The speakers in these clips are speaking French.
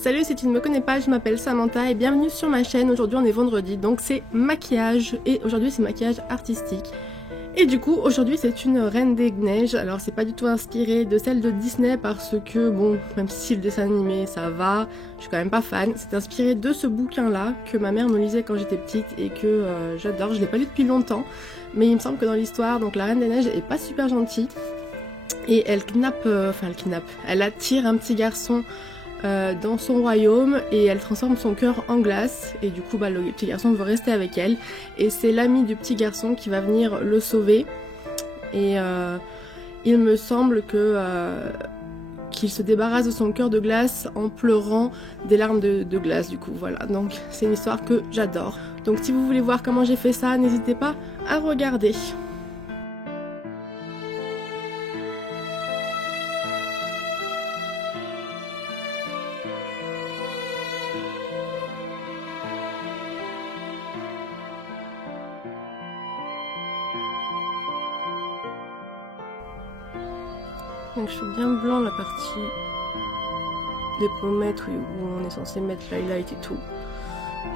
Salut, si tu ne me connais pas, je m'appelle Samantha et bienvenue sur ma chaîne. Aujourd'hui on est vendredi, donc c'est maquillage et aujourd'hui c'est maquillage artistique. Et du coup aujourd'hui c'est une Reine des Neiges. Alors c'est pas du tout inspiré de celle de Disney parce que bon, même si le dessin animé ça va, je suis quand même pas fan. C'est inspiré de ce bouquin là que ma mère me lisait quand j'étais petite et que j'adore. Je l'ai pas lu depuis longtemps, mais il me semble que dans l'histoire, donc la Reine des Neiges est pas super gentille et elle elle attire un petit garçon dans son royaume et elle transforme son cœur en glace et du coup le petit garçon veut rester avec elle et c'est l'ami du petit garçon qui va venir le sauver et il me semble que qu'il se débarrasse de son cœur de glace en pleurant des larmes de glace. Du coup voilà, donc c'est une histoire que j'adore. Donc si vous voulez voir comment j'ai fait ça, n'hésitez pas à regarder. Donc je fais bien blanc la partie des pommettes où on est censé mettre l'highlight et tout.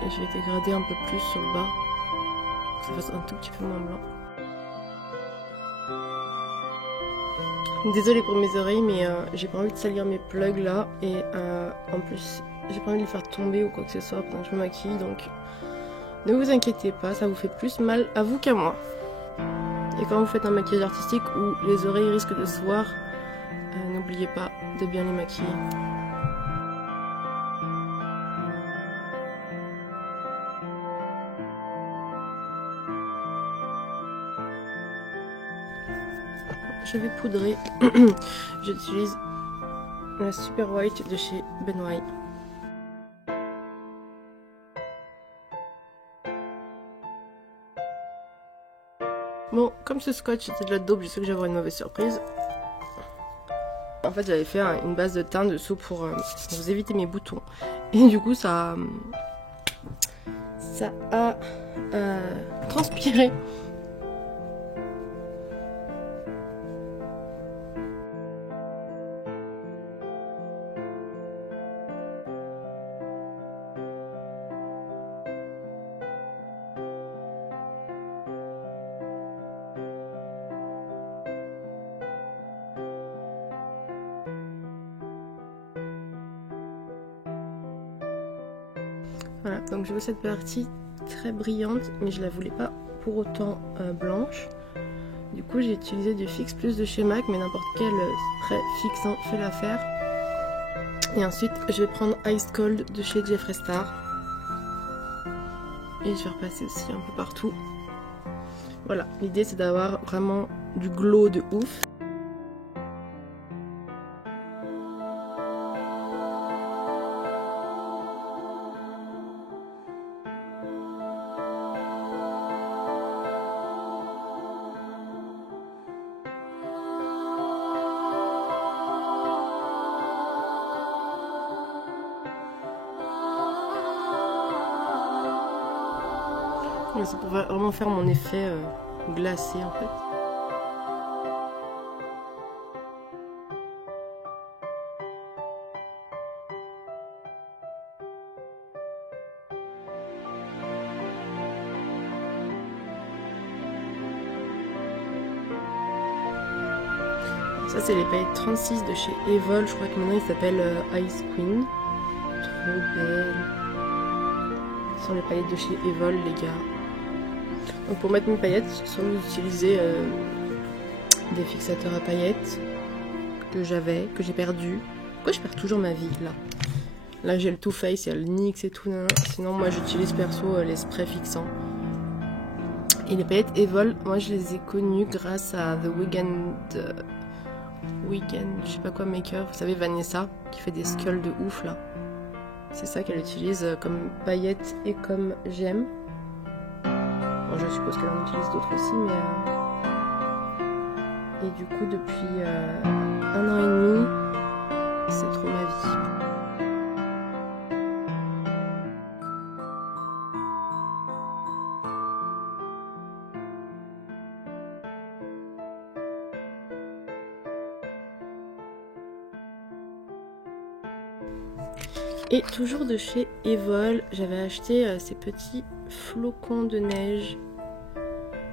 Et je vais dégrader un peu plus sur le bas, pour que ça fasse un tout petit peu moins blanc. Désolée pour mes oreilles, mais j'ai pas envie de salir mes plugs là. Et en plus, j'ai pas envie de les faire tomber ou quoi que ce soit pendant que je me maquille. Donc ne vous inquiétez pas, ça vous fait plus mal à vous qu'à moi. Et quand vous faites un maquillage artistique où les oreilles risquent de se voir, n'oubliez pas de bien les maquiller. Je vais poudrer. J'utilise la Super White de chez Ben Nye. Bon, comme ce scotch était de la daube, je sais que j'aurai une mauvaise surprise. En fait, j'avais fait une base de teint dessous pour vous éviter mes boutons. Et du coup, ça a transpiré. Voilà, donc je veux cette partie très brillante, mais je la voulais pas pour autant blanche. Du coup, j'ai utilisé du Fix Plus de chez MAC, mais n'importe quel spray fixant fait l'affaire. Et ensuite, je vais prendre Ice Cold de chez Jeffree Star. Et je vais repasser aussi un peu partout. Voilà, l'idée c'est d'avoir vraiment du glow de ouf. Ça pourrait vraiment faire mon effet glacé en fait. Ça c'est les paillettes 36 de chez Evol, je crois que maintenant il s'appelle Ice Queen. Trop belle. Ce sont les paillettes de chez Evol les gars. Donc pour mettre mes paillettes, soit vous utilisez des fixateurs à paillettes que j'ai perdu. Pourquoi je perds toujours ma vie là? Là j'ai le Too Faced, il y a le NYX et tout. Sinon moi j'utilise perso les sprays fixants. Et les paillettes Evol, moi je les ai connues grâce à The Weeknd, je sais pas quoi maker, vous savez Vanessa, qui fait des skulls de ouf là. C'est ça qu'elle utilise comme paillettes et comme gemme. Bon, je suppose qu'elle en utilise d'autres aussi, mais... Et du coup, depuis 1 an et demi, c'est trop ma vie. Et toujours de chez Evol, j'avais acheté ces petits flocons de neige.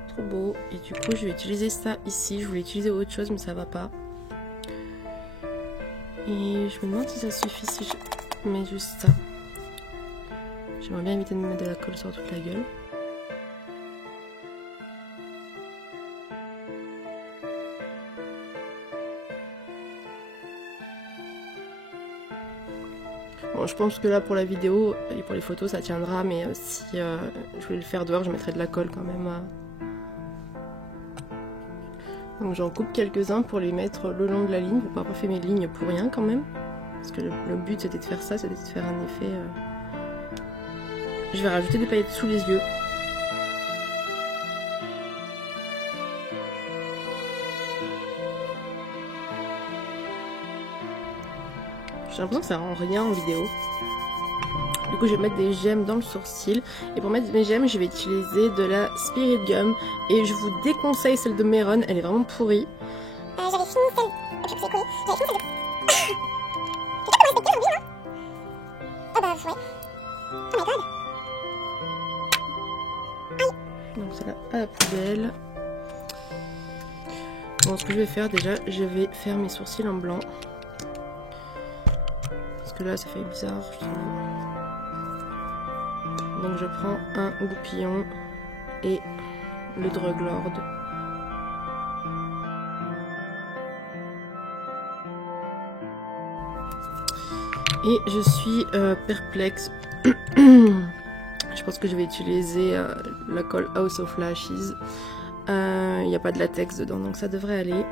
Trop beau. Et du coup, je vais utiliser ça ici. Je voulais utiliser autre chose, mais ça va pas. Et je me demande si ça suffit si je mets juste ça. J'aimerais bien éviter de me mettre de la colle sur toute la gueule. Bon, je pense que là pour la vidéo et pour les photos ça tiendra, mais si je voulais le faire dehors, je mettrais de la colle quand même. Donc j'en coupe quelques-uns pour les mettre le long de la ligne, pour pas avoir fait mes lignes pour rien quand même. Parce que le but c'était de faire ça, c'était de faire un effet... Je vais rajouter des paillettes sous les yeux. J'ai l'impression que ça rend rien en vidéo. Du coup je vais mettre des gemmes dans le sourcil. Et pour mettre mes gemmes je vais utiliser de la Spirit Gum. Et je vous déconseille celle de Meron, elle est vraiment pourrie. J'avais fini celle... J'avais fini celle de... J'ai pas comment respecter aujourd'hui, hein. Oh bah ouais. Oh my god. Donc celle-là à la poubelle. Bon, ce que je vais faire déjà, je vais faire mes sourcils en blanc. Parce que là ça fait bizarre, je trouve. Donc je prends un goupillon et le Drug Lord. Et je suis perplexe. Je pense que je vais utiliser la colle House of Lashes. Il n'y a pas de latex dedans, donc ça devrait aller.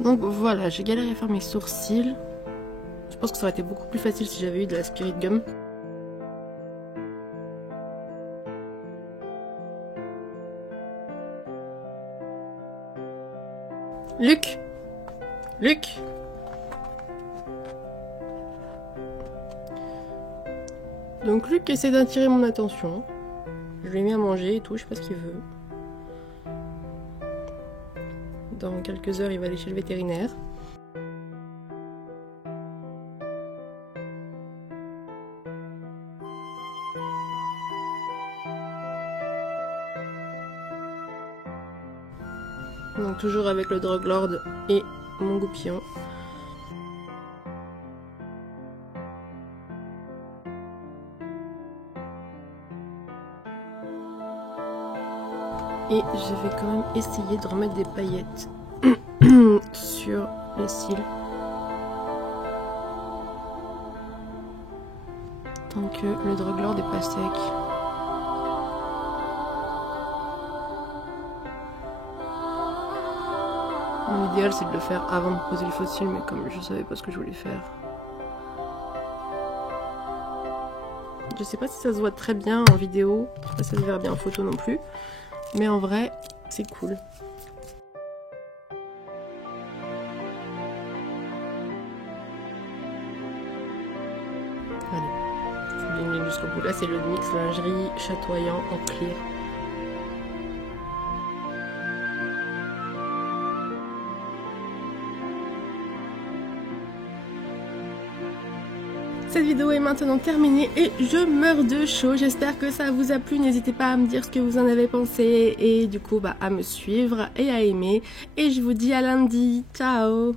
Donc voilà, j'ai galéré à faire mes sourcils. Je pense que ça aurait été beaucoup plus facile si j'avais eu de la Spirit Gum. Luc! Luc! Donc Luc essaie d'attirer mon attention. Je lui ai mis à manger et tout, je sais pas ce qu'il veut. Dans quelques heures, il va aller chez le vétérinaire. Donc toujours avec le Drug Lord et mon goupillon. Et je vais quand même essayer de remettre des paillettes sur les cils. Tant que le Drug Lord n'est pas sec. Mon idéal c'est de le faire avant de poser le faux cils, mais comme je savais pas ce que je voulais faire. Je sais pas si ça se voit très bien en vidéo, je sais pas si ça se verra bien en photo non plus. Mais en vrai, c'est cool. Allez, c'est une ligne jusqu'au bout. Là, c'est le mix lingerie chatoyant en clear. Cette vidéo est maintenant terminée et je meurs de chaud. J'espère que ça vous a plu. N'hésitez pas à me dire ce que vous en avez pensé et du coup à me suivre et à aimer. Et je vous dis à lundi. Ciao!